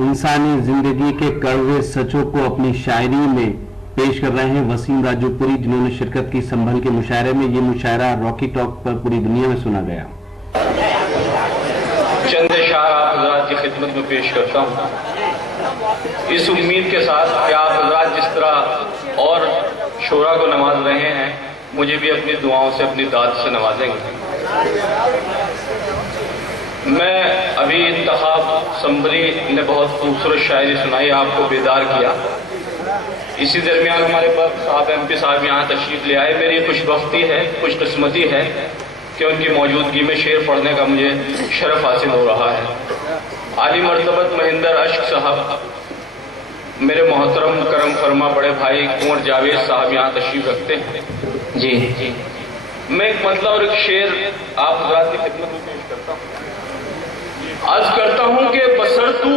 इंसानी जिंदगी के कड़वे सचों को अपनी शायरी में पेश कर रहे हैं वसीम राजूपुरी, जिन्होंने शिरकत की संभल के मुशायरे में। ये मुशायरा रॉकी टॉक पर पूरी दुनिया में सुना गया। चंद अशार आप हज़रात की खिदमत में पेश करता हूँ, इस उम्मीद के साथ कि आप हज़रात जिस तरह और शोरा को नवाज रहे हैं, मुझे भी अपनी दुआओं से, अपनी दाद से नवाजेंगे। मैं अभी इंतखाब संभली ने बहुत खूबसूरत शायरी सुनाई, आपको बेदार किया। इसी दरमियान हमारे पास साहब MP साहब यहाँ तशरीफ ले आए। मेरी खुशबख्ती है, खुशकिस्मती है कि उनकी मौजूदगी में शेर पढ़ने का मुझे शरफ हासिल हो रहा है। आली मर्तबत महिंदर अश्क साहब, मेरे मोहतरम करम फरमा बड़े भाई कुंवर जावेद साहब यहाँ तशरीफ रखते हैं। जी, मैं एक मतलब और एक शेर आप हज़रात की खिदमत में पेश करता हूँ। अर्ज करता हूँ कि बसर तू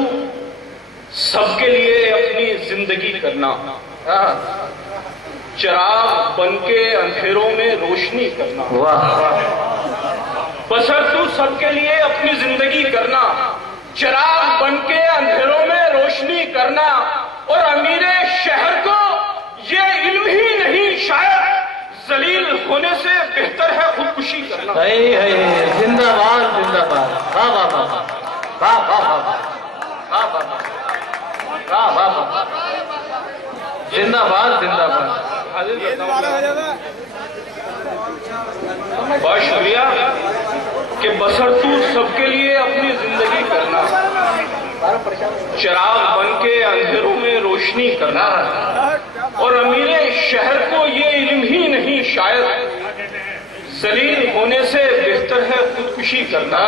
सबके लिए अपनी जिंदगी करना, चिराग बनके अंधेरों में रोशनी करना। बसर तू सबके लिए अपनी जिंदगी करना, चिराग बनके अंधेरों में रोशनी करना, और अमीरे शहर को ये इल्म ही नहीं शायद जलील होने से बेहतर है खुदकुशी करना। जिंदाबाद जिंदाबाद, वाह वाह वाह वाह वाह वाह वाह वाह वाह, जिंदाबाद जिंदाबाद। बहुत शुक्रिया कि बसर तू सबके लिए अपनी जिंदगी करना, चिराग बनके अंधेरों में रोशनी करना, और अमीरे शहर को ये इल्म ही नहीं शायद जलील होने से बेहतर है खुदकुशी करना।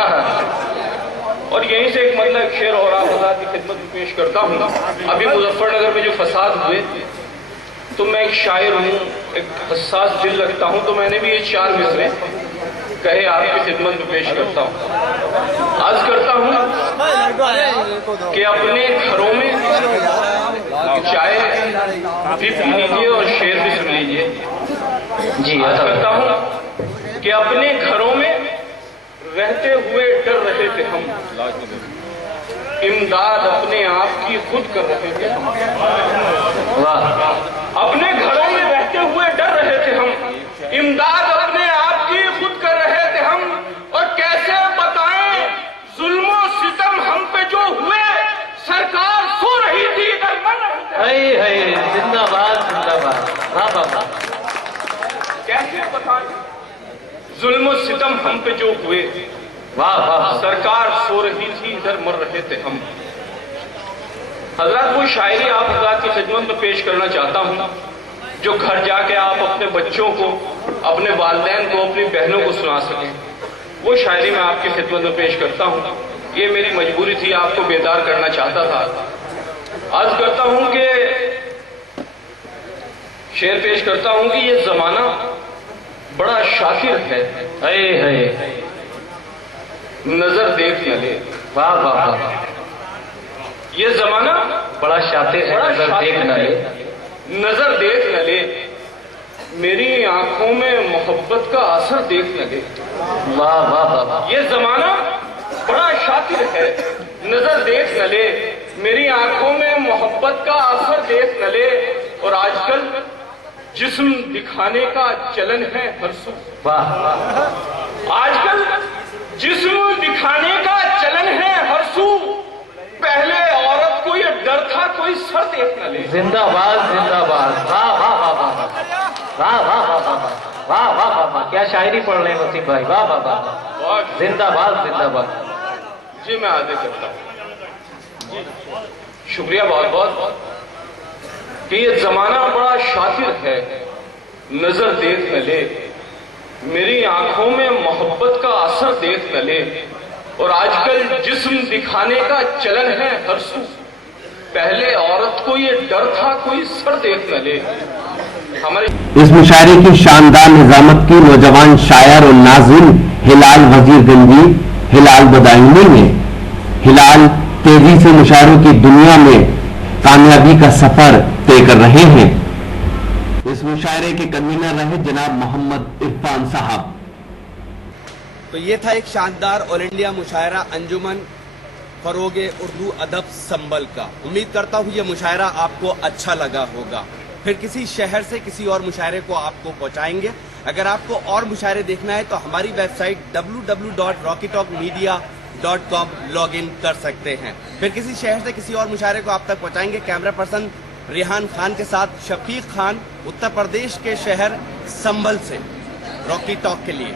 और यहीं से एक मतलब शेर और आप हज़रात की खिदमत में पेश करता हूँ। अभी मुजफ्फरनगर में जो फसाद हुए, तो मैं एक शायर हूँ, एक हसास दिल रखता हूँ, तो मैंने भी ये 4 मिसरे कहे आपकी खिदमत में पेश करता हूँ। आज करता हूँ कि अपने घरों में चाय भी पी लीजिए और शेर भी सुन लीजिए। जी, आज करता हूँ कि अपने घरों में रहते हुए डर रहे थे हम, इमदाद अपने आप की खुद कर रहे थे हम। अपने घरों में रहते हुए डर रहे थे हम, इमदाद अपने आप की खुद कर रहे थे हम, और कैसे बताएं जुल्म और सितम हम पे जो हुए, सरकार सो रही थी इधर मन रही थी। जिंदाबाद जिंदाबाद, वाह वाह वाह। कैसे बताएं जुल्म और सितम हम पे जो हुए, वाह वाह, सरकार सो रही थी इधर मर रहे थे हम। हजरत वो शायरी आप हजरत की खिदमत में पेश करना चाहता हूँ, जो घर जाके आप अपने बच्चों को, अपने वालिदैन को, अपनी बहनों को सुना सकें। वो शायरी मैं आपकी खिदमत में पेश करता हूँ। ये मेरी मजबूरी थी, आपको बेदार करना चाहता था। आज करता हूँ कि शेर पेश करता हूँ कि ये जमाना बड़ा शातिर है, नजर देख न ले। वाह वाह वाह, ये जमाना बड़ा शातिर है, नजर देख न ले। नजर देख न ले, मेरी आंखों में मोहब्बत का असर देख न ले। वाह वाह वाह, ये जमाना बड़ा शातिर है, नजर देख न ले, मेरी आंखों में मोहब्बत का असर देख न ले। और आजकल जिस्म दिखाने का चलन है हर सू। वाह, आजकल जिस्म दिखाने का चलन है हर सू, पहले औरत को ये डर था कोई सर देख न ले। जिंदाबाद जिंदाबाद, वाह वाह वाह वाह वाह वाह वाह वाह वाह वाह वाह वाह, क्या शायरी पढ़ रहे हैं वसीम भाई, वाह वाह वाह, जिंदाबाद जिंदाबाद। जी मैं आगे करता हूँ, शुक्रिया बहुत बहुत कि ये जमाना बड़ा शातिर है, नजर देख न ले, मेरी आंखों में मोहब्बत का असर देख न ले। और आजकल जिस्म दिखाने का चलन है हर सू, पहले औरत को ये डर था कोई सर देख न ले। हमारे इस मुशायरे की शानदार निजामत की नौजवान शायर और नाज़िम हिलाल वजीर गंजी, हिलाल बदायूनी ने हिलाल तेजी से मुशायरों की दुनिया में कामयाबी का सफर तय कर रहे हैं। इस मुशायरे के कन्वीनर रहे जनाब मोहम्मद इरफान साहब। तो ये था एक शानदार ऑल इंडिया मुशायरा अंजुमन फरोग उर्दू अदब संभल का। उम्मीद करता हूँ ये मुशायरा आपको अच्छा लगा होगा। फिर किसी शहर से किसी और मुशायरे को आपको पहुँचाएंगे। अगर आपको और मुशायरे देखना है तो हमारी वेबसाइट www.rockytalkmedia.com लॉग इन कर सकते हैं। फिर किसी शहर से किसी और मुशायरे को आप तक पहुँचाएंगे कैमरा पर्सन रेहान खान के साथ शफीक खान, उत्तर प्रदेश के शहर संभल से रॉकी टॉक के लिए।